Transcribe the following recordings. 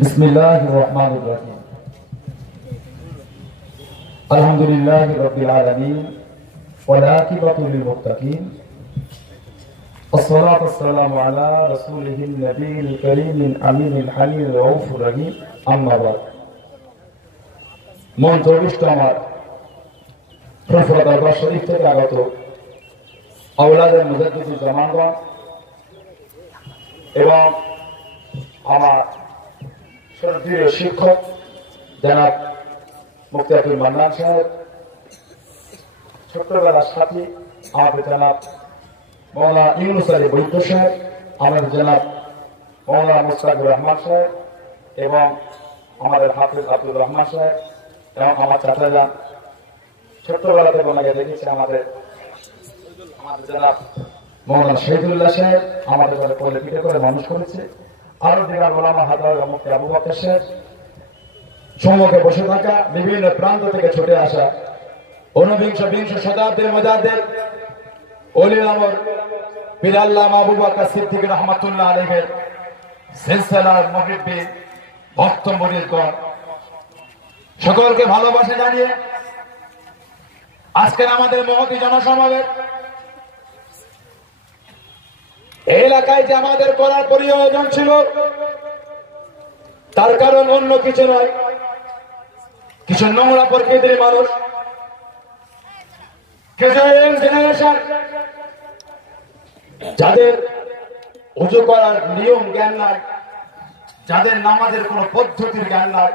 बिस्मिल्लाहिर्रहमानिर्रहीम अल्हम्दुलिल्लाहि रब्बिल आलमीन वल आकिबतु लिल मुत्तकीन अस्सलातु वस्सलामु अला रसूलिहिन नबियिल करीमिल अमीनिल हनीफिर रऊफिर रहीम अम्मा बाद মঞ্চ বিষ্ট আমার প্রফুল্ল দরবার শরীফ থেকে আগত আওলাদের মুজাদ্দিদুল জামানগণ এবং আমার শ্রদ্ধেয় শিক্ষক জনাব মুফতি আব্দুল মান্নান সাহেব, ছোট্টবেলার সাথী আমাদের জনাব মৌলানা ইউনুস আলী বৈদ্য সাহেব, আমাদের জনাব মৌলানা মুস্তাকুর রহমান সাহেব এবং আমাদের হাফিজ আব্দুল রহমান সাহেব এবং আমার চাচা যান। ছোট্টবেলা থেকে ওনাকে দেখেছি আমাদের জনাব মৌলানা শহীদুল্লাহ সাহেব আমাদের ঘরে কোলে পিঠে করে মানুষ করেছে। আরো দিনার ওলামা হাজার মুফতি আবু বকর সাহেব, সম্মুখে বসে থাকা বিভিন্ন প্রান্ত থেকে ছুটে আসা ঊনবিংশ বিংশ শতাব্দীর মুজাদ্দিদ ওলিল আমর পীর আল্লামা আবু বকর সিদ্দিক রাহমাতুল্লাহ আলাইহির সিলসিলার মুহিব্বিন ভক্ত মুরিদগণ, সকলকে ভালোবাসা জানিয়ে আজকের আমাদের মহতী জনসমাবেশ এই এলাকায় যে আমাদের করার প্রয়োজন ছিল তার কারণ অন্য কিছু নয়, কিছু নোংরা প্রকৃতির মানুষ, কিছু ইয়ং জেনারেশন যাদের ওযু করার নিয়ম জ্ঞান নাই, যাদের নামাজের কোন পদ্ধতির জ্ঞান নাই,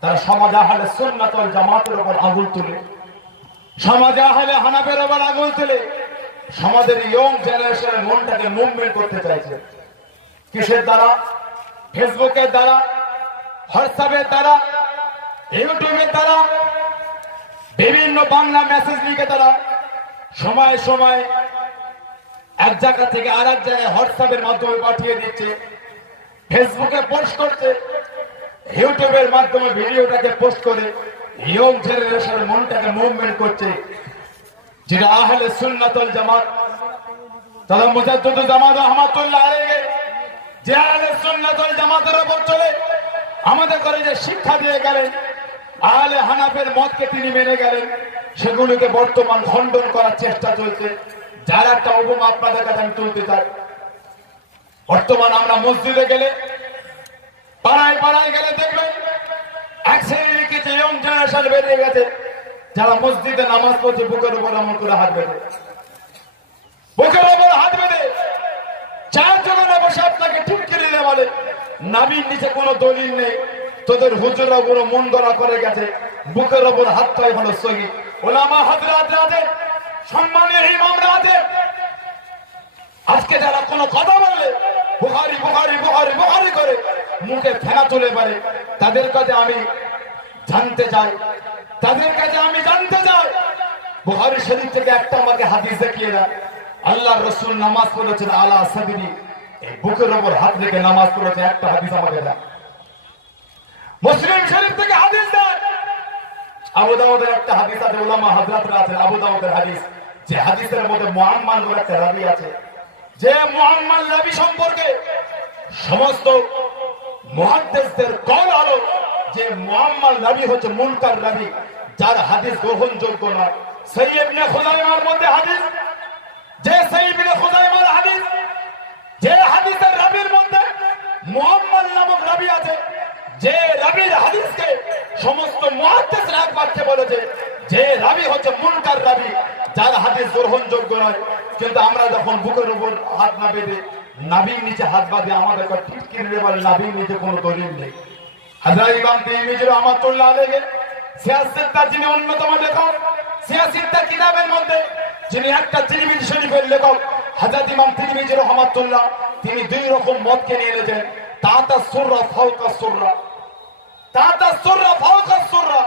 তারা সমাজ আহলে সুন্নাত ওয়াল জামাতের উপর আগুন তুলে, সমাজ আহলে হানাফের উপর আগুন তুলে সমাজের ইয়ং জেনারেশনের মনটাকে মুভমেন্ট করতে চাইছে। কিসের দ্বারা? ফেসবুকের দ্বারা, হোয়াটসঅ্যাপের দ্বারা, ইউটিউবের দ্বারা, বিভিন্ন বাংলা মেসেজ লিখে তারা সময় সময় এক জায়গা থেকে আর এক জায়গায় হোয়াটসঅ্যাপের মাধ্যমে পাঠিয়ে দিচ্ছে, ফেসবুকে পোস্ট করছে, ইউটিউবের মাধ্যমে ভিডিওটাকে পোস্ট করে ইয়ং জেনারেশনের মনটাকে মুভমেন্ট করছে। যেটা আহলে সুন্নাত ওয়াল জামাত তারা মুজাদ্দিদুল জামাত রাহমাতুল্লাহ আলাইহি যে আহলে সুন্নাত ওয়াল জামাতের উপর চলে আমাদের করে যে শিক্ষা দিয়ে গেলেন, আহলে হানাফের মতকে তিনি মেনে গেলেন, সেগুলোকে বর্তমান খণ্ডন করার চেষ্টা চলছে। যার একটা উপমা আপনাদের কাছে আমি তুলতে চাই। বর্তমান আমরা মসজিদে গেলে, পাড়ায় পাড়ায় গেলে দেখবেন এক শ্রেণীর কিছু ইয়ং জেনারেশন বেরিয়ে গেছে যারা মসজিদে নামাজ পড়ছে বুকের উপর এমন করে হাত বেঁধে, বুকের উপর হাত বেঁধে চার জনে বসে আপনাকে ঠিক করে দিলে বলে নাবির নিচে কোনো দলিল নেই, তোদের হুজুরা পুরো মন গড়া করে গেছে, বুকের উপর হাতটাই হলো সহি। ওলামা হযরত আছে, সম্মানের ইমামরা আছে, আজকে যারা কোনো কথা বললে বুখারী বুখারী বুখারী বুখারী করে মুখে ফেনা তুলে পারে, তাদের কাছে আমি জানতে চাই, বুখারী শরীফ থেকে একটা আমাকে হাদিস দেখিয়ে দেন। আল্লাহর রাসূল নামাজ পড়েছেন আলা সাদরি, এই বুকের উপর হাত রেখে নামাজ পড়েছে, একটা হাদিস আমাকে দেন। মুসলিম শরীফ থেকে হাদিস দেন। আবু দাউদের একটা হাদিস আছে, উলামা হযরতরা আছে আবু দাউদের হাদিস, যে হাদিসের মধ্যে মুআম্মাল বলে একটা রাবী আছে, যে মুআম্মাল রাবী সম্পর্কে সমস্ত মুহাদ্দিসদের কওল হলো যে মুআম্মাল রাবী হচ্ছে মুনকার রাবী, যার হাদিস গ্রহণযোগ্য নয়। সহিহ ইবনে খুযাইমার মধ্যে হাদিস, যে সহিহ ইবনে খুযাইমার হাদিস, যে হাদিসের রাবীর মধ্যে মুআম্মাল নামক রাবী আছে, যে রাবীর হাদিসকে সমস্ত মুহাদ্দিসরা এক বাক্যে বলেছে যে রাবী হচ্ছে মুনকার রাবী, যার হাদিস গ্রহণযোগ্য নয়। কিন্তু আমরা যখন বুকের উপর হাত না বেঁধে নাভির নিচে হাত বাঁধে আমাদের ঠিক কিনে বলে নাভির নিচে কোনো দলিল নেই। হযরত ইমাম তিরমিজি রাহমাতুল্লাহ আলাইহি সিয়াসিত্তার যিনি অন্যতম লেখক, সিয়াসিত্তার কিতাবের মধ্যে যিনি একটা তিরমিজি শরীফের লেখক হযরত ইমাম তিরমিজি রাহমাতুল্লাহ, তিনি দুই রকম মতকে নিয়ে এনেছেন, তাতা সুররা ফাওকা সুররা, তাতা সুররা ফাওকা সুররা,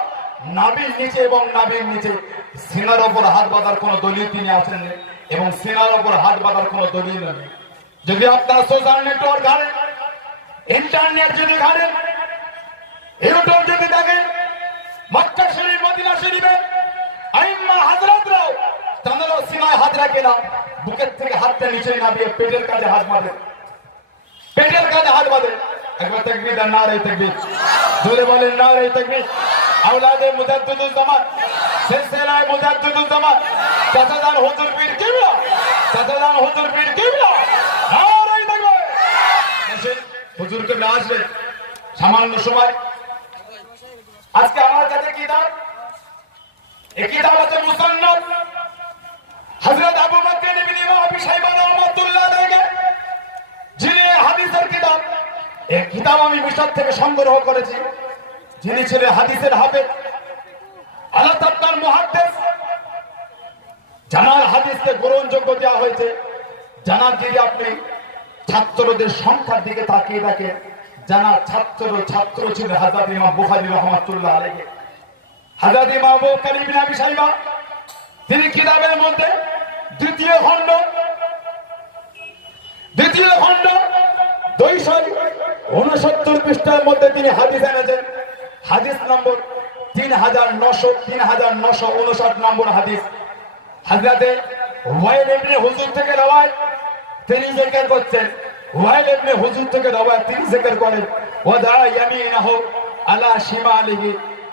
নাভির নিচে এবং নাভির নিচে সিনার উপর হাত বাঁধার কোনো দলিল তিনি আছেন এবং সিনার উপর হাত বাঁধার কোনো দলিল নেই। যদি আপনারা সোশ্যাল নেটওয়ার্ক ঘাটেন, ইন্টারনেট যদি ঘাটেন, ইউটিউব যদি দেখেন, মক্কা শরীফ মদিনা শরীফে আইম্মা হযরতরাও তাঁরাও সিনায় হাত রাখে না, বুকের থেকে হাতটা নিচে নামিয়ে পেটের কাছে হাত বাঁধে, পেটের কাছে হাত বাঁধে। একবার তাকবীর আর নারে তাকবীর, জোরে বলেন নারে তাকবীর। আওলাদে মুজাদ্দিদুল জামান, সিলসিলায়ে মুজাদ্দিদুল জামান, চাচাজান হুজুর পীর কিবলা, চাচাজান হুজুর পীর কিবলা, নারে তাকবীর। আসেন হুজুর কিবলা আসবেন সামান্য সময়। আজকে আমার কাছে কিতাব, এই কিতাব আছে মুসান্নাফ হযরত আবু বকর ইবনে আবি শাইবা রাহমাতুল্লাহ আলাইহি, যিনি হাদিসের কিতাব, এই কিতাব আমি মিশর থেকে সংগ্রহ করেছি। যিনি ছিলেন হাদিসের হাফেজ, আল্লাহ তাআলার মুহাদ্দিস, জানার হাদিসকে গ্রহণযোগ্য দেওয়া হয়েছে। জানার যদি আপনি ছাত্রদের সংখ্যার দিকে তাকিয়ে দেখেন, জানার ছাত্র ছিলেন হযরত ইমাম বুখারী রাহমাতুল্লাহ আলাইহি। হযরত ইমাম আবু বকর ইবনে আবি শাইবা তিনি কিতাবের মধ্যে দ্বিতীয় খণ্ড 269 পৃষ্ঠার মধ্যে তিনি হাদিস এনেছেন। হাদিস নম্বর 3959 নম্বর হাদিস। হযরতে ওয়াইল ইবনে হুজুর থেকে রওয়ায়াত তিনি জিকির করছেন। ওয়াইল ইবনে হুজুর থেকে রওয়ায়াত তিনি জিকির করেন, ওয়াদা ইয়ামিনাহু আলা শিমালিহি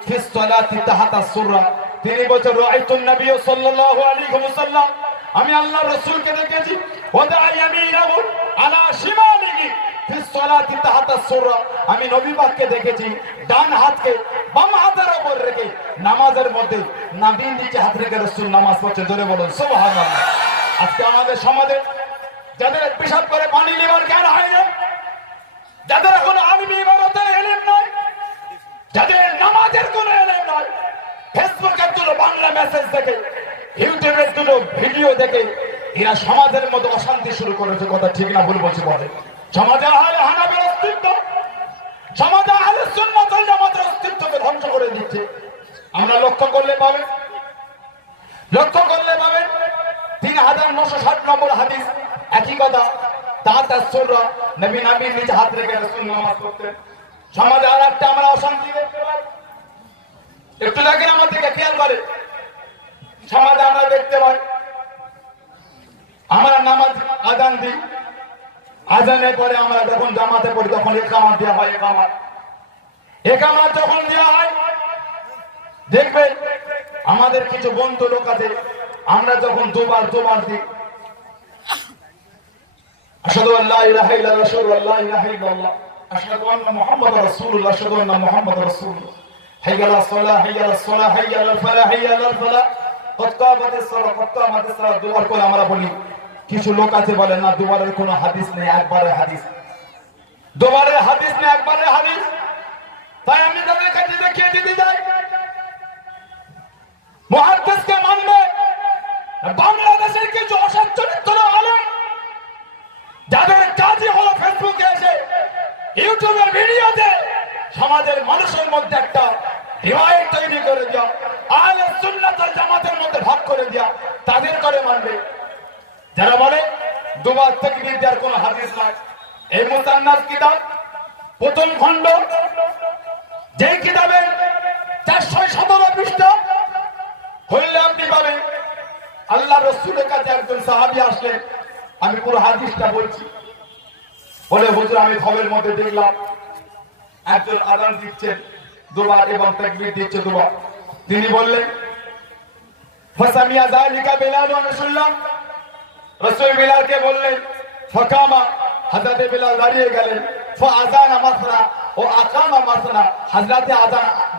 ফিস সালাতি তাহাতা সুরা। তিনি বলেন রাআইতুন নবী সাল্লাল্লাহু আলাইহি ওয়াসাল্লাম, আমি আল্লাহর রাসূলকে দেখেছি, ওয়াদা ইয়ামিনাহু আলা শিমালিহি ফিস সালাতি তাহাতা সুরা। আমি নবী পাককে দেখেছি ডান হাতকে বাম হাতের উপর রেখে নামাজের মধ্যে নাভির নিচে হাত রেখে রাসূল নামাজ পড়ছে। জোরে বলুন সুবহানাল্লাহ। আজকে আমাদের সমাজে যাদের পেশাব করে পানি নেবার জ্ঞান হয় না, যাদের এখন আরবি ইবাদতের ইলম নয়, যাদের নামাজের কোনো ইলম নয়, ফেসবুকের দুটো বাংলা মেসেজ দেখে, ইউটিউবের দুটো ভিডিও দেখে এরা সমাজের মধ্যে অশান্তি শুরু করেছে। কথা ঠিক না ভুল বলছি বলে? সমাজে আহলে হানাফির অস্তিত্ব, সমাজে আহলে সুন্নাত ওয়াল জামাতের অস্তিত্বকে ধ্বংস করে দিচ্ছে। আমরা লক্ষ্য করলে পাবেন 3960 নম্বর হাদিস, একই কথা। তাহাতা সুরা, নবী নাবির নিচে হাত রেখে রাসূল নামাজ পড়তেন। সমাজে আর একটা আমরা অশান্তি দেখতে পাই, একটু দেখেন আমার দিকে খেয়াল করে। সমাজে আমরা দেখতে পাই আমরা নামাজ আযান দিই, আযানের পরে আমরা যখন জামাতে পড়ি তখন ইকামত দেওয়া হয়। ইকামত যখন দেওয়া হয় দেখবেন আমাদের কিছু বন্ধু লোক আছে, আমরা যখন দুবার দিই আশহাদু আল্লা ইলাহা ইল্লাল্লাহ, আশহাদু আল্লা ইলাহা ইল্লাল্লাহ, আশহাদু আন্না মুহাম্মাদার রাসূলুল্লাহ, আশহাদু আন্না মুহাম্মাদার রাসূলুল্লাহ, হাইয়া আলাস সালাহ, হাইয়া আলাস সালাহ, হাইয়া আলাল ফালাহ, হাইয়া আলাল ফালাহ, কদ কামাতিস সালাহ, কদ কামাতিস সালাহ। দুবার করে আমরা বলি। কিছু লোক আছে বলে না দুবারের কোনো হাদিস নেই, একবারের হাদিস। দুবারের হাদিস নেই, একবারের হাদিস। তাই আমি তাদের কাছে দেখিয়ে দিতে যাই, মুহাদ্দিসকে মানবে বাংলাদেশের কিছু অসৎ চরিত্র আলেম, যাদের কাজই হলো ফেসবুকে এসে ইউটিউবের ভিডিওতে সমাজের মানুষের মধ্যে একটা রিওয়ায়াত তৈরি করে দেওয়া, আহলে সুন্নাত ওয়াল জামাতের মধ্যে ভাগ করে দেওয়া, তাদের করে মানবে। যারা বলে দুবার তাকবীর দেওয়ার কোনো হাদিস নাই। এই মুসান্নাফ কিতাব প্রথম খণ্ড, যে কিতাবে 417 পৃষ্ঠা হইলে আপনি পাবেন। আল্লাহ রাসূলের কাছে একজন সাহাবী আসলেন, আমি পুরো হাদিসটা বলছি। বলে হুজুর আমি খবরের মধ্যে দেখলাম একজন আযান দিচ্ছেন দুবার এবং তাকবীর দিচ্ছে দুবার। তিনি বললেন ফাসামিয়া যালিকা বিলাল, আমি শুনলাম। রাসূল বিলালকে বললেন ফাকামা, হযরত বিলাল দাঁড়িয়ে গেলেন। ফাআযানা মাসনা ও আকামা মাসনা, হযরত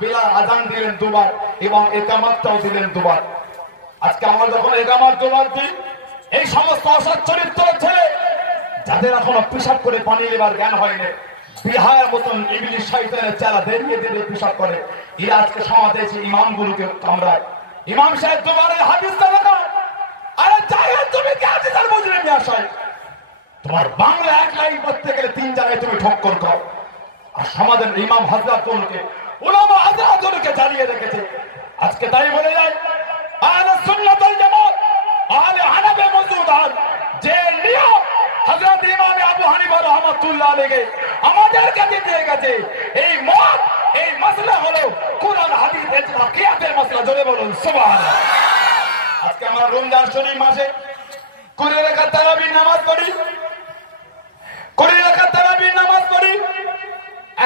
বিলাল আযান দিলেন দুবার এবং ইকামতটাও দিলেন দুবার। আজকে আমরা যখন ইকামত দুবার দিই, এই সমস্ত অসৎ চরিত্র ছেলে যাদের এখনো পেশাব করে পানি নেবার জ্ঞান হয়নি, বিহায়ের মতন ইবলিস শয়তানের চেলা দেরিয়ে দিয়ে পেশাব করে, এরা আজকে সমাজে এসে ইমামগুলোকে কামড়ায়। ইমাম সাহেব দুবারের হাদিসটা দেখায়, আরে জাহেল তুমি কি হাদিসের বুঝলে নিয়ে আসায়? তোমার বাংলা এক লাইন পড়তে গেলে 3 জায়গায় তুমি ঠক্কর খাও। আর সমাজের ইমাম হযরতগুলোকে, উলামা হযরতগুলোকে জ্বালিয়ে রেখেছে। আজকে তাই বলে যায় আহলে সুন্নাত ওয়াল জামাত, আহলে হানাফি মওজুদান, যে নিয়ম হযরত ইমাম আবু হানিফা রাহমাতুল্লাহ আলাইহি আমাদের কাছে দিয়ে গেছে, এই মত এই মাসলা হলো কুরআন হাদিস ইজমা কিয়াসের মাসলা। জোরে বলুন সুবহানাল্লাহ। আজকে আমরা রমজান শরীফ মাসে 20 রাকাত তারাবির নামাজ পড়ি, 20 রাকাত তারাবির নামাজ পড়ি।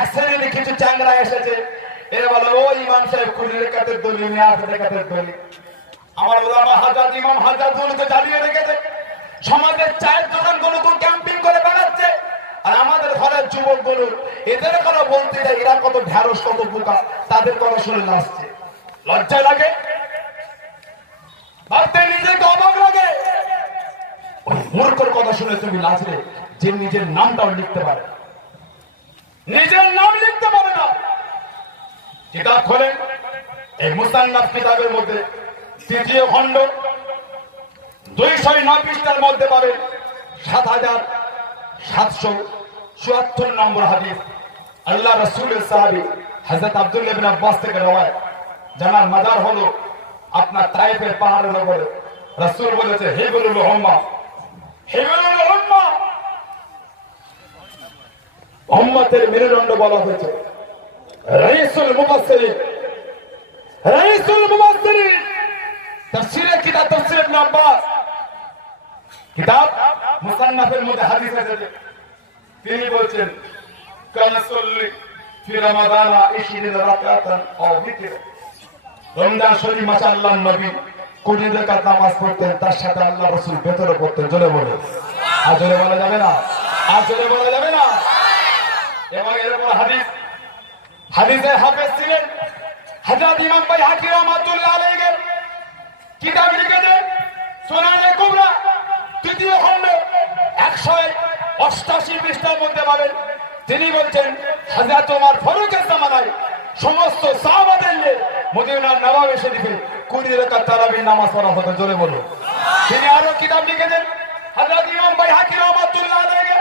এক শ্রেণীর কিছু চ্যাংরা এসেছে, এরা বলে ও ইমাম সাহেব 20 রাকাতের দলিল নিয়ে 8 রাকাতের দলিল। আমার ওলামা হাজাত ইমাম হাজাত গুলোকে জ্বালিয়ে রেখেছে, সমাজের চায়ের দোকানগুলোকে ক্যাম্পিং করে বেড়াচ্ছে। আর আমাদের ঘরের যুবকগুলো এদের কথা বলতে যায়, এরা কত ঢ্যাঁড়স কত বোকা, তাদের কথা শুনে আসছে। লজ্জা লাগে, ভাবতে নিজেকে অবাক লাগে। ওই মূর্খর কথা শুনে তুমি নাচলে, যে নিজের নামটাও লিখতে পারে, নিজের নাম লিখতে পারে না। কিতাব খোলেন, এই মুসান্নাফ কিতাবের মধ্যে 3য় খণ্ড 209 পৃষ্ঠার মধ্যে পাবেন 7774 নম্বর হাদিস। আল্লাহ রাসূলের সাহাবী হযরত আব্দুল্লাহ ইবনে আব্বাস থেকে রওয়ায়াত, জানার মাদার হলো আপনার তায়েফের পাহাড়ের উপরে। রাসূল বলেছে, হিবরুল উম্মাহ, হিবরুল উম্মাহ, উম্মতের মেরুদণ্ড বলা হয়েছে। রাইসুল মুফাসসিরিন, রাইসুল মুফাসসিরিন, তাফসীরের কিতাব তাফসীর ইবনে আব্বাস কিতাব মুসান্নাফের মধ্যে হাদিস আছে, তিনি বলছেন কানাসল্লি ফি রমাদানা 20 রাকাতান আও বিতর। রমজান শরীফ মাসে আল্লাহর নবী 20 রাকাত নামাজ পড়তেন, তার সাথে আল্লাহ রাসূল বেতরও পড়তেন। জোরে বলে, আর জোরে বলা যাবে না, আর জোরে বলা যাবে না। এবং এরকম হাদিস, হাদিসের হাফেজ ছিলেন হযরত ইমাম বাইহাকী রাহমাতুল্লাহ আলাইহি, কিতাব লিখেছেন সুনানে কুবরা 3য় খণ্ড 188 পৃষ্ঠার মধ্যে পাবেন। তিনি বলছেন, হযরত ওমর ফারুকের জামানায় সমস্ত সাহাবাদের নিয়ে মদিনার নববী শরীফে 20 রাকাত তারাবির নামাজ পড়া হতো। জোরে বলো। তিনি আরো কিতাব লিখেছেন হযরত ইমাম বাইহাকী রাহমাতুল্লাহ আলাইহি,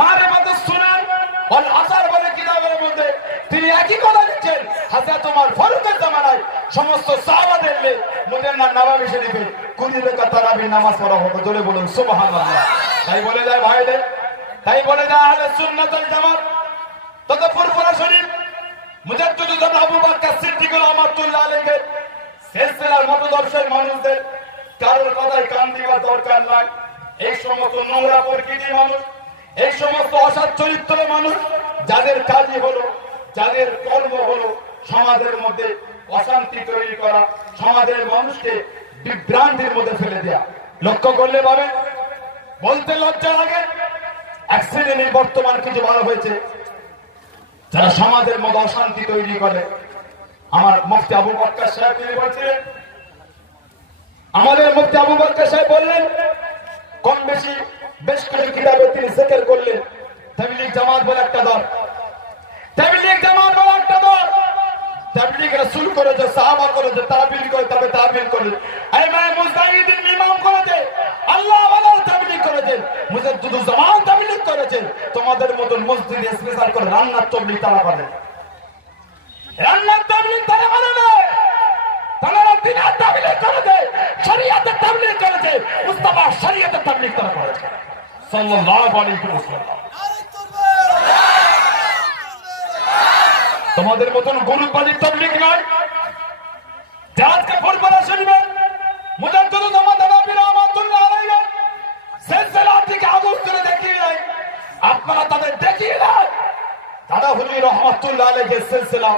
মারিফাতুস সুনান ওয়াল আসার বলে কিতাবের মধ্যে তিনি একই কথা লিখছেন, হযরত ওমর ফারুকের জামানায় সমস্ত সাহাবাদের নিয়ে মদিনার নববী শরীফে 20 রাকাত তারাবির নামাজ পড়া হতো। জোরে বলুন সুবহানাল্লাহ। তাই বলে যায় ভাইদের, তাই বলে যায় আহলে সুন্নাত ওয়াল জামাত তথা ফুরফুরা শরীফ মুজাদ্দিদুল জামান আবু বকর সিদ্দিক রাহমাতুল্লাহ আলাইহি সিলসিলার মতদর্শের মানুষদের কারোর কথায় কান দিবার দরকার নাই। এই সমস্ত নোংরা প্রকৃতির মানুষ, এই সমস্ত অসৎ চরিত্রের মানুষ, যাদের কাজই হলো, যাদের কর্ম হলো সমাজের মধ্যে অশান্তি তৈরি করা, সমাজের মানুষকে বিভ্রান্তির মধ্যে ফেলে দেয়া। লক্ষ্য করলে পাবেন, বলতে লজ্জা লাগে, এক শ্রেণীর বর্তমান কিছু ভালো হয়েছে যারা সমাজের মধ্যে অশান্তি তৈরি করে। আমার মুফতি আবু বকর সাহেব তিনি বলছিলেন, আমাদের মুফতি আবু বকর সাহেব বললেন, কম বেশি বেশ কিছু কিতাবে তিনি জিকির করলেন, তাবলীগ জামাত বলে একটা দল, তাবলীগ জামাত বলে একটা দল, তাবলীগ রাসূল করেছে, সাহাবা করেছে, তাবিঈন করে, তবে তাবিঈন করে, ইমাম মুজতাহিদিন ইমাম করেছে, আল্লাহ ওয়ালা তাবলীগ করেছেন, মুজাদ্দিদুল জামান তাবলীগ করেছেন। তোমাদের মতন মসজিদে স্পেশাল করে রান্নার তাবলীগ তারা করে, রান্নার তাবলীগ তারা করে না, তারা দিনের তাবলীগ করেছে, শরীয়তের তাবলীগ করেছে, মুস্তাফা শরীয়তের তাবলীগ তারা করেছে সাল্লাল্লাহু আলাইহি ওয়াসাল্লাম। তোমাদের মতন গরুবাড়ির তাবলীগ নয়। জাহাজকে ফুরফুরা শরীফে মুজাদ্দিদুল জামান নবী রাহমাতুল্লাহ আলাইহি সিলসিলা থেকে আগুন তুলে দেখিয়ে দেয়, আপনারা তাদের দেখিয়ে দেন। দাদা হুজুর রহমাতুল্লাহ আলাইহি সিলসিলা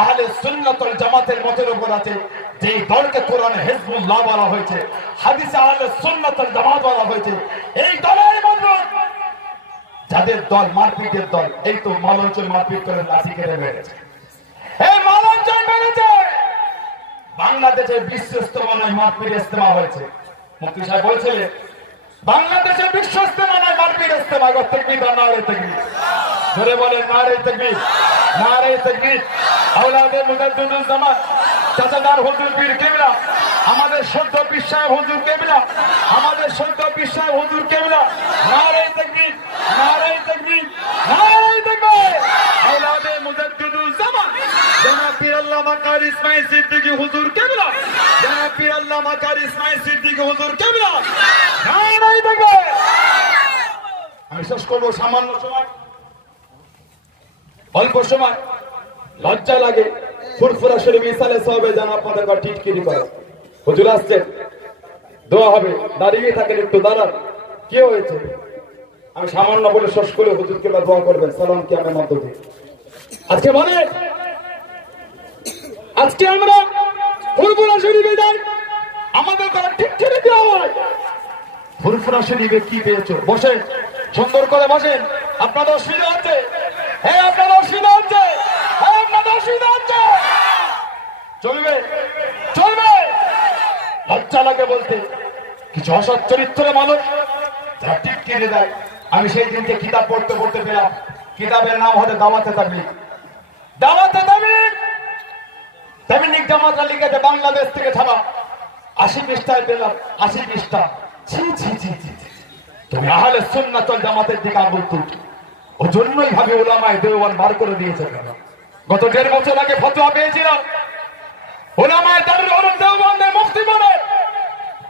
আহলে সুন্নাত ওয়াল জামাতের মতের উপর আছে, যে দলকে কোরআনে হিজবুল্লাহ বলা হয়েছে, হাদিসে আহলে সুন্নাত ওয়াল জামাত বলা হয়েছে। এই দলের মধ্যে যাদের দল মারপিটের দল, এই তো মালঞ্চল মারপিট করে লাঠি কেটে মেরেছে, এই মালঞ্চল মেরেছে। বাংলাদেশের বিশ্বস্ত মনে মারপিট ইস্তেমা হয়েছে। মুফতি সাহেব বলছিলেন, বাংলাদেশের বিশ্ব ইস্তেমা নয়, মারপিট ইস্তেমা। তাকবীর বা নারে তাকবীর, ধরে বলে নারে তাকবীর, নারে তাকবীর। আওলাদে মুজাদ্দিদুল জামান চাচাদার হুজুর পীর কেবলা, আমাদের সদ্য পীর সাহেব হুজুর কেবলা, আমাদের সদ্য পীর সাহেব হুজুর কেবলা, নারে তাকবীর, নারে তাকবীর, নারে তাকবীর। আওলাদে মুজাদ্দিদুল জামান জনাব পীর আল্লামা কারি ইসমাইল সিদ্দিকী হুজুর কেবলা, জনাব পীর আল্লামা কারি ইসমাইল সিদ্দিকী হুজুর কেবলা, নারে তাকবীর। আমি শেষ করবো, সামান্য সময়, অল্প সময়। লজ্জা লাগে, ফুরফুরা শরীফ ইসালে সাহাবে জানা পদের বা টিটকিরি করে। হুজুর আসছেন, দোয়া হবে, দাঁড়িয়ে থাকেন, একটু দাঁড়ান। কি হয়েছে? আমি সামান্য বলে শেষ করে হুজুরকে দোয়া করবেন সালাম কি আমার মধ্য দিয়ে। আজকে মানে আজকে আমরা ফুরফুরা শরীফে যাই, আমাদের ঘরে ঠিক ছেড়ে দেওয়া হয়। ফুরফুরা শরীফে কি পেয়েছো? বসেন, সুন্দর করে বসেন। আপনাদের অসুবিধা হচ্ছে? হ্যাঁ, আপনাদের অসুবিধা হচ্ছে? হ্যাঁ, আপনাদের অসুবিধা হচ্ছে? চলবে চলবে। লজ্জা লাগে বলতে, কিছু অসৎ চরিত্রের মানুষ যারা টিপ কিনে দেয়। আমি সেই দিনকে কিতাব পড়তে পড়তে পেলাম, কিতাবের নাম হচ্ছে দাওয়াতে তাবলীগ। দাওয়াতে তাবলীগ তাবলীগ জামাতরা লিখেছে বাংলাদেশ থেকে ছাড়া। 80 পৃষ্ঠায় পেলাম, 80 পৃষ্ঠা। ছি ছি ছি ছি, তুমি আহলে সুন্নাত ওয়াল জামাতের দিকে আঙুল তুলছো। ও জন্যই ভাবে উলামায়ে দেওবন্দ বার করে দিয়েছে কেন? গত 1.5 বছর আগে ফতোয়া পেয়েছিলাম উলামায়ে দারুল উলুম দেওবন্দের মুফতি বলে,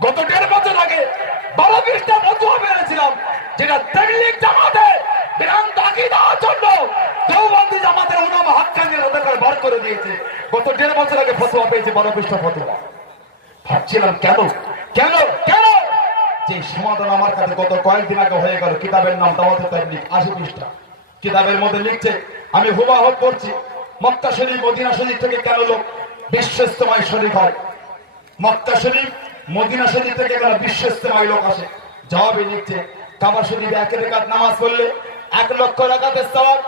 গত 1.5 বছর আগে 12 পৃষ্ঠা ফতোয়া পেয়েছিলাম, যেটা তাবলীগ জামাতে বিভ্রান্ত আকীদার জন্য দেওবন্দি জামাতের উলামা হাক্কানি রাদাকার বার করে দিয়েছে। গত 1.5 বছর আগে ফতোয়া পেয়েছে, 12 পৃষ্ঠা ফতোয়া। ভাবছিলাম কেন কেন কেন? যে সমাধান আমার কাছে গত কয়েকদিন আগে হয়ে গেল। কিতাবের নাম দাওয়াতে তাবলীগ, 80 পৃষ্ঠা। কিতাবের মধ্যে লিখছে, আমি হুবহু পড়ছি, মক্কা শরীফ মদিনা শরীফ থেকে কেন লোক বিশ্ব ইজতেমায় শরীক হয়? মক্কা শরীফ মদিনা শরীফ থেকে কেন বিশ্ব ইজতেমায় লোক আসে? জবাবে লিখছে, কাবা শরীফে 1 রাকাত নামাজ পড়লে 1 লক্ষ রাকাতের সওয়াব,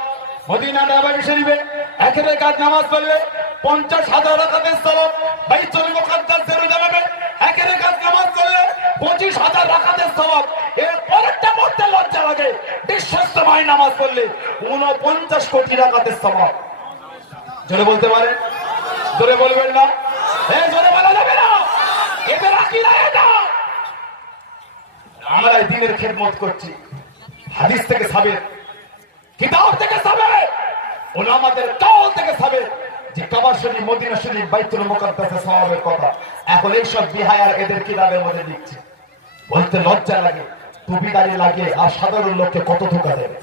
মদিনা নববী শরীফে 1 রাকাত নামাজ পড়লে 50,000 রাকাতের সওয়াব, বাইতুল মুকাদ্দাস জেরুজালেমে 1 রাকাত নামাজ পড়লে 25,000 রাকাতের সওয়াব। এর পরেরটা পড়তে লজ্জা লাগে, বিশ্ব ইজতেমায় নামাজ পড়লে 49 কোটি রাকাতের সওয়াব। জোরে বলতে পারে? জোরে বলবেন না? এই জোরে বলা যাবে না? এদের আকীদা এটা। আমরা এই দ্বীনের খিদমত করছি, হাদিস থেকে সাবেত, কিতাব থেকে সাবেত, উলামাদের কাউল থেকে সাবেত যে কাবা শরীফ মদিনা শরীফ বাইতুল মুকাদ্দাসের সওয়াবের কথা। এখন এইসব বিহায়ার এদের কিতাবের মধ্যে লিখছে, বলতে লজ্জা লাগে, টুপিদারি লাগে, আর সাধারণ লোককে কত ধোঁকা দেবে।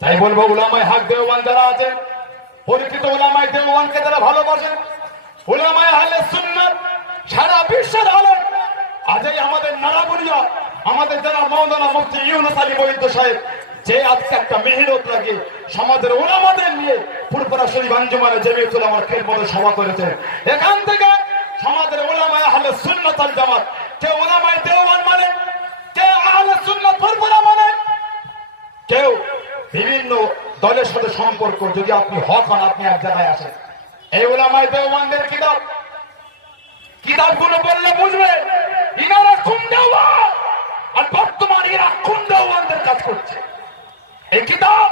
তাই বলবো উলামায়ে হক দেওবন্দ যারা আছেন, পরিচিত উলামায়ে দেওবন্দকে যারা ভালোবাসেন, উলামায়ে আহলে সুন্নাত সারা বিশ্বের আলেম, আজই আমাদের নারাবুলিয়া, আমাদের যারা মাওলানা মুফতি ইউনুস আলী বৈদ্য সাহেব, যে আজকে একটা মেহনত লাগে সমাজের উলামাদের নিয়ে ফুরফুরা শরীফ আঞ্জুমানে জমিয়ত উলামার খেদমতে সভা করেছে। এখান থেকে সমাজের উলামায়ে আহলে সুন্নাত ওয়াল জামাত, কেউ উলামায়ে দেওবন্দ মানে, কেউ আহলে সুন্নাত ফুরফুরা মানে, কেউ বিভিন্ন দলের সাথে সম্পর্ক। যদি আপনি হক হন, আপনি এক জায়গায় আসেন। এই উলামায়ে দেওবন্দের কিতাবগুলো বললে বুঝবে ইনারা কোন দেওবন্দ, আর বর্তমান এরা কোন দেওবন্দের কাজ করছে। এই কিতাব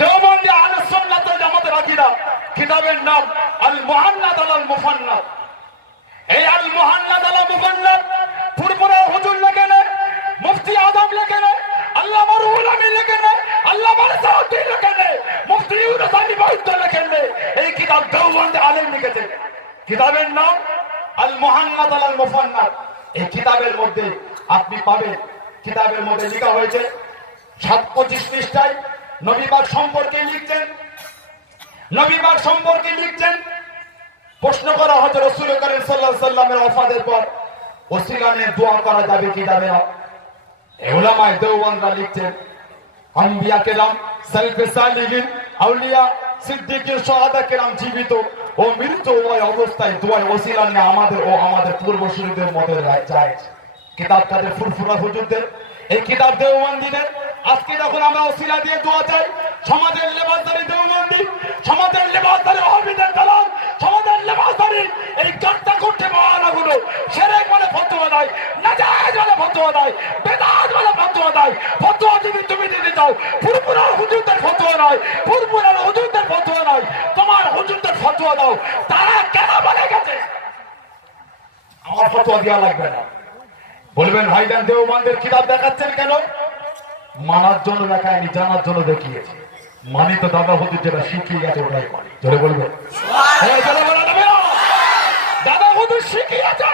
দেওবন্দি আহলে সুন্নাত ওয়াল জামাতের আকীদা, কিতাবের নাম আল মুহান্নাদ আল মুফান্নাদ। এই আল মুহান্নাদ আল মুফান্নাদ ফুরফুরা হুজুর লেখেন, মুফতি আজম লেখেন, আল্লামা রুহুল আমিন লেখেন, আল্লামা রিসাউদ্দিন লেখেন, মুফতি ইউনুস আলী বৈদ্য লেখেন। এই কিতাব দেওবন্দি আলেম লিখেছেন। কিতাবের নাম আল মুহান্নাদ আল মুফান্নাদ। এই কিতাবের মধ্যে আপনি পাবেন, কিতাবের মধ্যে লেখা হয়েছে 25 পৃষ্ঠায় নবী পাক সম্পর্কে লিখছেন, নবী পাক সম্পর্কে লিখছেন। প্রশ্ন করা হচ্ছে রাসূল করিম সাল্লাল্লাহু আলাইহি ওয়াসাল্লামের ওফাতের পর ওসিলা নিয়ে দোয়া করা যাবে কি যাবে না? উলামায়ে দেওবন্দরা লিখছেন, আম্বিয়া কেরাম, সালফে সালিহিন, আউলিয়া, সিদ্দিকিন, শুহাদা কেরাম জীবিত ও মৃত উভয় অবস্থায় দোয়ায় ওসিলা নিয়ে আমাদের ও আমাদের পূর্বসূরীদের মধ্যে জায়েজ। কিতাব কাদের? ফুরফুরা হুজুরদের। এই কিতাব দেওবন্দীদের। আজকে যখন আমরা ওসিলা দিয়ে দোয়া চাই, সমাজের লেবাসদারি দেওবন্দি, সমাজের লেবাসদারি ওহাবীদের দালাল, সমাজের লেবাসদারি এই গাট্টা করতে মাওলানাগুলো শিরক বলে ফতোয়া দেয়, নাজায়েজ বলে ফতোয়া দেয়, বেদাত বলে ফতোয়া দেয়। ফতোয়া যদি তুমি দিতে চাও, ফুরফুরা হুজুরদের ফতোয়া নয়, ফুরফুরা হুজুরদের ফতোয়া নয়, তোমার হুজুরদের ফতোয়া দাও। তারা কেন বলে গেছে আমার ফতোয়া দেওয়া লাগবে না? বলবেন ভাইজান দেওবন্দের কিতাব দেখাচ্ছেন কেন? মানার জন্য দেখায়নি, জানার জন্য দেখিয়েছে। মানি তো দাদা হুজুর যেটা শিখিয়ে গেছে ওটাই মানি। জোরে বলবেন? দাদা হুজুর শিখিয়েছে।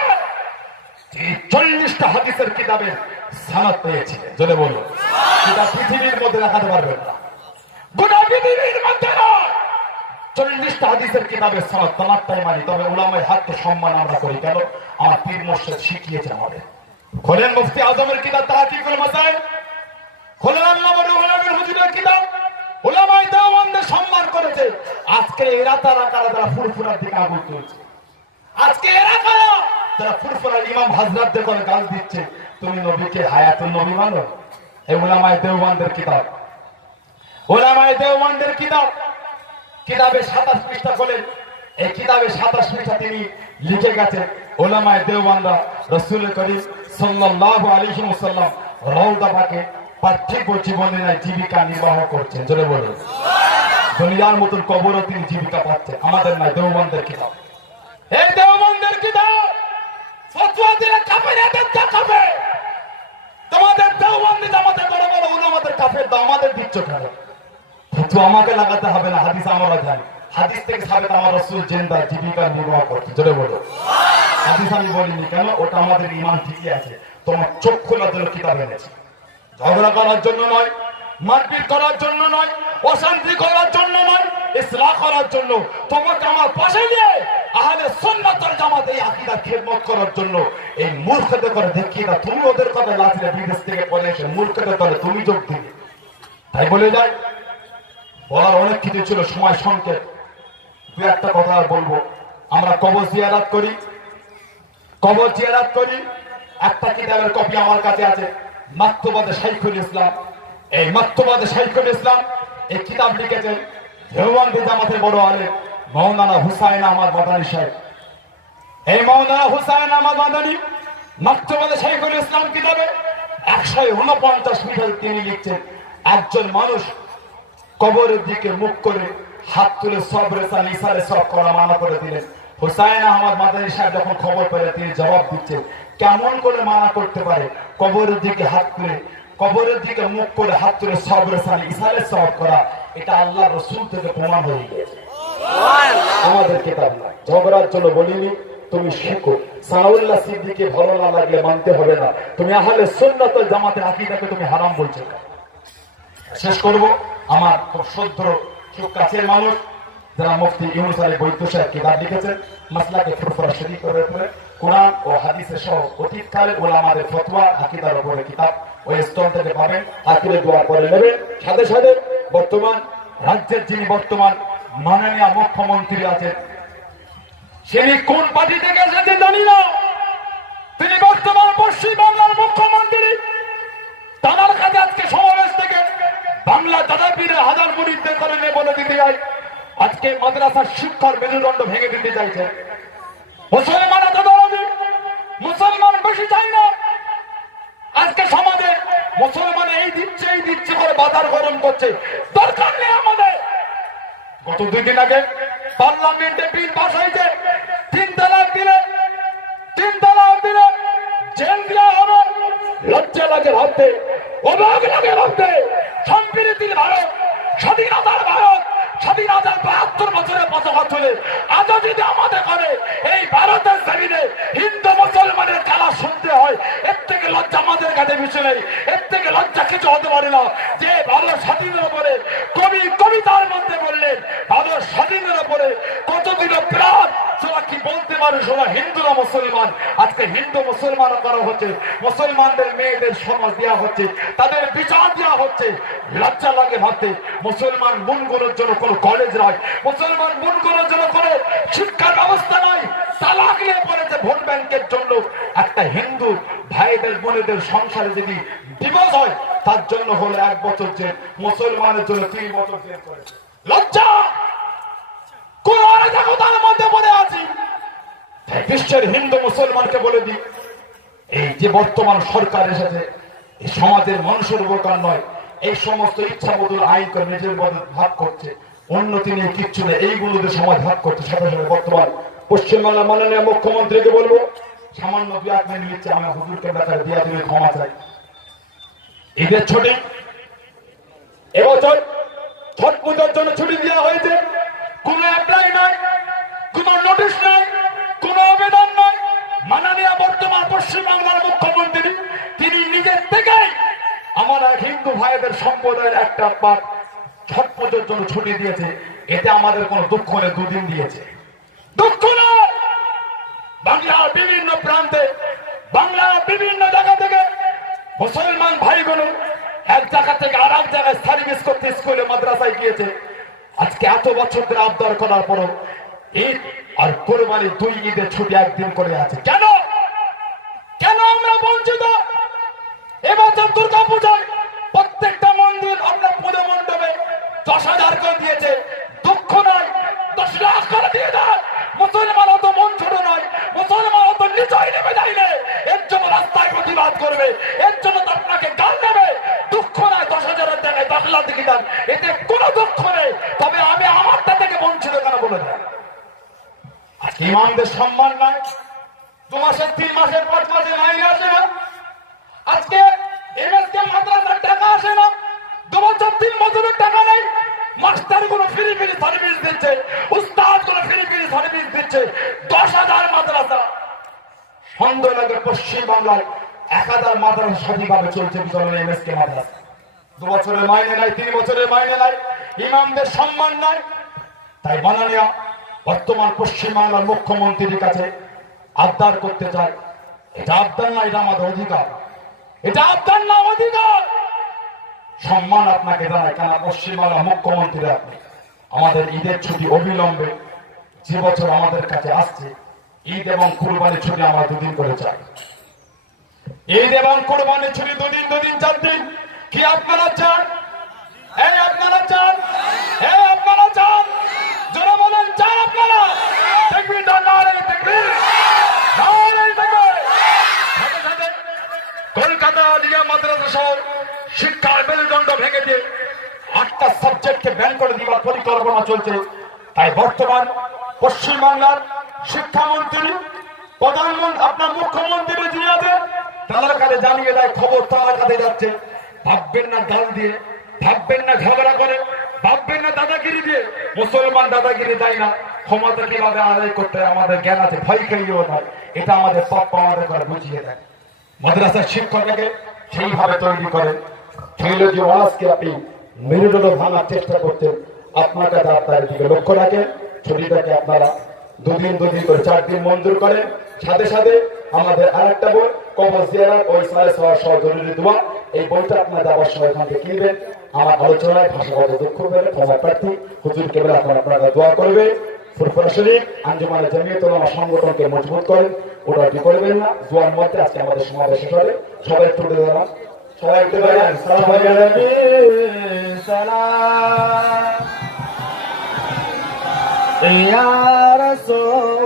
40টা হাদিসের কিতাবের সনদ পেয়েছে। জোরে বলুন। কিতাব পৃথিবীর মধ্যে দেখাতে পারবেন না, গোটা পৃথিবীর মধ্যে নয়। 40টা হাদিসের কিতাবের সনদ তোমারটাই মানি। তবে উলামায়ে হককে সম্মান আমরা করি কেন? আমার পীর মুর্শিদ শিখিয়েছে আমাদের। খোলেন মুফতি আজমের কিতাব তাহকিকুল মাসাইল, খোলার নামে রুহুল হুজুরের কিতাব উলামায়ে দেওবন্দের সম্মান করেছে। আজকে এরা তারা কারা তারা ফুরফুরার দিকে আগুন তুলছে। আজকে এরা কারা তারা ফুরফুরার ইমাম হযরতদের করে গাল দিচ্ছে। তুমি নবীকে হায়াতুন নবী মানো? এই উলামায়ে দেওবন্দের কিতাব, উলামায়ে দেওবন্দের কিতাব, কিতাবে 27 পৃষ্ঠা খোলেন। এই কিতাবে 27 পৃষ্ঠা তিনি লিখে গেছেন উলামায়ে দেওবন্দরা রাসূল করিম সাল্লাল্লাহু আলাইহি ওয়াসাল্লাম রওজা পাকে পার্থিব জীবনে নাই জীবিকা নির্বাহ করছেন। জোরে বলুন দুনিয়ার মতন কবরও তিনি জীবিকা পাচ্ছেন। আমাদের নাই দেওবন্দের কিতাব, এই দেওবন্দের কিতাব ফতোয়া দিলে কাফেরদের দেখাবে। তোমাদের দেওবন্দি জামাতে বড় বড় উলামাদের কাফের দাও, আমাদের দিচ্ছ কেন? ফতোয়া আমাকে লাগাতে হবে না, হাদিস আমরা জানি। হাদিস থেকে সাবেত আমার রাসূল জিন্দা জীবিকা নির্বাহ করতে। জোরে বলো হাদিস আমি বলিনি কেন? ওটা আমাদের ঈমান ঠিকই আছে। তোমার চোখ খোলার জন্য কিতাব এনেছে, ঝগড়া করার জন্য নয়, মারপিট করার জন্য নয়, অশান্তি করার জন্য নয়, ইসলাহ করার জন্য। তোমাকে আমার পাশে নিয়ে আহলে সুন্নাত ওয়াল জামাত এই আকীদা খেদমত করার জন্য এই মূর্খদের করে দেখিয়ে না। তুমি ওদের কথা লাচিলে বিদেশ থেকে পড়ে এসে মূর্খদের করে তুমি যোগ দিবে। তাই বলে যায় বলার অনেক কিছু ছিল, সময় সংকেত। দু একটা কথা আর বলবো। আমরা কবর জিয়ারত করি, কবর জিয়ারত করি। একটা কিতাবের কপি আমার কাছে আছে, মাকতুবাতে শাইখুল ইসলাম। এই মাকতুবাতে শাইখুল ইসলাম এই কিতাব লিখেছেন দেওবন্দি জামাতের বড় আলেম মাওলানা হুসাইন আহমদ মাদানী সাহেব। এই মাওলানা হুসাইন আহমদ মাদানী মাকতুবাতে শাইখুল ইসলাম কিতাবে 149 পৃষ্ঠায় তিনি লিখছেন, একজন মানুষ কবরের দিকে মুখ করে হাত তুলে সবরে সাল ইসারে সব করা মানা করে দিলেন। হুসাইন আহমদ মাদানী সাহেব যখন খবর পেলেন তিনি জবাব দিচ্ছেন, কেমন করে মানা করতে পারে? কবরের দিকে হাত তুলে, কবরের দিকে মুখ করে হাত তুলে সবরে সাল ইসারে সব করা, এটা আল্লাহর রাসূল থেকে প্রমাণ হয়ে গেছে। আমাদের কিতাব না, ঝগড়ার জন্য বলিনি। তুমি শেখো, সানাউল্লাহ সিদ্দিকী ভালো না লাগলে মানতে হবে না। তুমি আহলে সুন্নাত ওয়াল জামাতের আকীদাকে তুমি হারাম বলছো। শেষ করব, আমার খুব শ্রদ্ধেয় খুব কাছের মানুষ যারা মুফতি ইউনূস আলী বৈদ্য সাহেব কিতাব লিখেছেন মাসলাকে ফুরফুরা শরীফ করে কোরআন ও হাদিসের সহ অতীতকালের ওলামাদের ফতোয়া আকীদার উপরে কিতাব ওই স্টল থেকে পাবেন। আখিরে দোয়া করে নেবেন। সাথে সাথে বর্তমান রাজ্যের যিনি বর্তমান মাননীয় মুখ্যমন্ত্রী আছেন, তিনি কোন পার্টি থেকে এসেছেন জানি না, তিনি বর্তমান পশ্চিম বাংলার মুখ্যমন্ত্রী। তার কাছে আজকে সমাবেশ থেকে বাংলা দাদাপীরের হাজার মুরিদদের করে নিয়ে বলে দিতে যাই, আজকে মাদ্রাসার শিক্ষার মেরুদণ্ড ভেঙে দিতে চাইছে। মুসলমান এত দরদি, মুসলমান বেশি চাই না। আজকে সমাজে মুসলমান এই দিচ্ছে করে বাজার গরম করছে, দরকার নেই আমাদের। গত 2 দিন আগে পার্লামেন্টে বিল পাস হয়েছে, 3 তালাক দিলে জেল দেওয়া হবে। লজ্জা লাগে ভাবতে, অবাক লাগে ভাবতে। সম্প্রীতির ভারত, স্বাধীনতার ভারত, স্বাধীনতার 72 বছরের পতাকা তুলে আজও যদি আমাদের করে এই ভারতের জমিনে হিন্দু মুসলমানের খেলা শুনতে হয়, এর থেকে লজ্জা আমাদের কাছে বেশি নেই। এর থেকে লজ্জা কিছু হতে পারে না। যে ভারত স্বাধীনের উপরে কবি কবিতার মধ্যে বললেন, ভারত স্বাধীনের উপরে কতদিন প্রাণ, তোরা কি বলতে পারে সোনা হিন্দুরা মুসলমান। আজকে হিন্দু মুসলমান করা হচ্ছে, মুসলমানদের মেয়েদের সমাজ দেওয়া হচ্ছে, তাদের বিচার দেওয়া হচ্ছে। লজ্জা লাগে ভাবতে। মুসলমান বোনগুলোর জন্য কোনো কলেজ নয়, মুসলমান বোনগুলোর জন্য কোনো শিক্ষার ব্যবস্থা নয়। তালাক নিয়ে পড়েছে ভোট ব্যাংকের জন্য। একটা হিন্দু ভাইদের বোনেদের সংসারে যদি ডিভোর্স হয়, তার জন্য হলো 1 বছর জেল, মুসলমানের জন্য 3 বছর জেল করেছে। লজ্জা কোন অরাজকতার মধ্যে পড়ে আছি। বিশ্বের হিন্দু মুসলমানকে বলে দিই, এই যে বর্তমান সরকার এসেছে, এই সমাজের মানুষের উপকার নয়, এই সমস্ত ইচ্ছা মতো আইন করে নিজের মধ্যে ভাগ করছে, উন্নতি নিয়ে কিচ্ছু নেই, এইগুলোতে সমাজ ভাগ করছে। সাথে সাথে বর্তমান পশ্চিমবাংলার মাননীয় মুখ্যমন্ত্রীকে বলবো, সামান্য 2 মিনিট নিচ্ছে, আমার হুজুরকে ব্যাপারে দিয়া দিলে ক্ষমা চাই। ঈদের ছুটি এবছর ছট পূজার জন্য ছুটি দেওয়া হয়েছে, কোনো অ্যাপ্লাই নাই, কোনো নোটিশ নাই, কোনো আবেদন নাই। মাননীয় বর্তমান পশ্চিমবাংলার মুখ্যমন্ত্রী তিনি নিজের থেকেই আমার হিন্দু ভাইদের সম্প্রদায়ের একটা পাঠ ছট পূজার জন্য ছুটি দিয়েছে। এতে আমাদের কোনো দুঃখ নেই, 2 দিন দিয়েছে, দুঃখ নয়। বাংলার বিভিন্ন প্রান্তে, বাংলার বিভিন্ন জায়গা থেকে মুসলমান ভাইগুলো এক জায়গা থেকে আর এক জায়গায় সার্ভিস করতে স্কুলে মাদ্রাসায় গিয়েছে। আজকে এত বছর ধরে আবদার করার পরও ঈদ আর কোরবানি দুই ঈদের ছুটি একদিন করে আছে। কেন কেন আমরা বঞ্চিত? এবছর দুর্গা পূজায় প্রত্যেকটা মন্দির আপনার পুজো মণ্ডপে 10,000 করে দিয়েছে। দুঃখ নয়, 10 লাখ করে দিয়ে দেয়। মুসলমান অত মন ছোট নয়, মুসলমান অত নিচয় নেমে যায়নি। এর জন্য রাস্তায় প্রতিবাদ করবে, এর জন্য আপনাকে গাল নেবে। দুঃখ নয় 10,000-এর জায়গায় 10 লাখ দিকে দেন, এতে কোনো দুঃখ নেই। তবে আমি আমারটা থেকে বঞ্চিত কেন বলে দেয়? আজকে ইমামদের সম্মান নাই। 2 মাসের 3 মাসের 5 মাসের মাইনে আসে না। আজকে এমএসকে মাদ্রাসার টাকা আসে না। 2 বছর 3 বছরের টাকা নেই। মাস্টার গুলো ফ্রি সার্ভিস দিচ্ছে, উস্তাদ গুলো ফ্রি সার্ভিস দিচ্ছে। 10,000 মাদ্রাসা সন্দেহনগর পশ্চিম বাংলায় 1,000 মাদ্রাসা সঠিকভাবে চলছে। বিচরণ এমএসকে মাদ্রাসা 2 বছরের মাইনে নাই, 3 বছরের মাইনে নাই, ইমামদের সম্মান নাই। তাই মাননীয় বর্তমান পশ্চিম বাংলার মুখ্যমন্ত্রীর কাছে আবদার করতে চাই, এটা আবদার না, এটা আমাদের অধিকার। এটা আবদার না, অধিকার। সম্মান আপনাকে জানায়, কেন পশ্চিমবাংলার মুখ্যমন্ত্রী আপনি। আমাদের ঈদের ছুটি অবিলম্বে যে বছর আমাদের কাছে আসছে, ঈদ এবং কুরবানির ছুটি আমরা 2 দিন করে চাই। ঈদ এবং কুরবানির ছুটি 2 দিন 4 দিন। কি আপনারা চান? এই আপনারা চান? এই আপনারা চান? যারা বলেন চান আপনারা, দেখবি না নারে দেখবি কলকাতা আলিয়া মাদ্রাসা শহর শিক্ষার মেরুদণ্ড ভেঙে দিয়ে 8টা সাবজেক্টকে ব্যান করে দেওয়ার পরিকল্পনা চলছে। তাই বর্তমান পশ্চিমবাংলার শিক্ষামন্ত্রী, প্রধানমন্ত্রী, আপনার মুখ্যমন্ত্রী যিনি আছেন, তার কাছে জানিয়ে দেয়, খবর তার কাছে যাচ্ছে। ভাববেন না গাল দিয়ে, ভাববেন না ঝগড়া করে, ভাববেন না দাদাগিরি দিয়ে। মুসলমান দাদাগিরি দেয় না। ক্ষমতা কিভাবে আদায় করতে হয় আমাদের জ্ঞান আছে, ভয় খেয়েও নয়। এটা আমাদের প্রাপ্য, আমাদের করে বুঝিয়ে দেয়। মাদ্রাসার শিক্ষককে সেইভাবে তৈরি করে। থিওলজি ওয়াজকে আপনি মেরুদণ্ড ভাঙার চেষ্টা করছেন। আপনার কাছে আপনার দিকে লক্ষ্য রাখেন। ছুটিটাকে আপনারা 2 দিন করে 4 দিন মঞ্জুর করেন। সাথে সাথে আমাদের আরেকটা বই কবর জিয়ারত ও ইসলামের সহ জরুরি দোয়া, এই বইটা আপনার যাওয়ার সময় এখান থেকে কিনবেন। আমার আলোচনায় ভাষাগত দুঃখ পেলে ক্ষমা প্রার্থী হুজুর কেবল আপনারা দোয়া করবে। ফুরফুরা শরীফ আঞ্জুমানে জামিয়াতুল উলামা সংগঠনকে মজবুত করেন। ওটা কি করবেন না, দোয়ার মধ্যে আজকে আমাদের সমাবেশ শেষ হবে। সবাই একটু দাঁড়ান, সবাই একটু দাঁড়ান। সালাম ইয়া রাসূল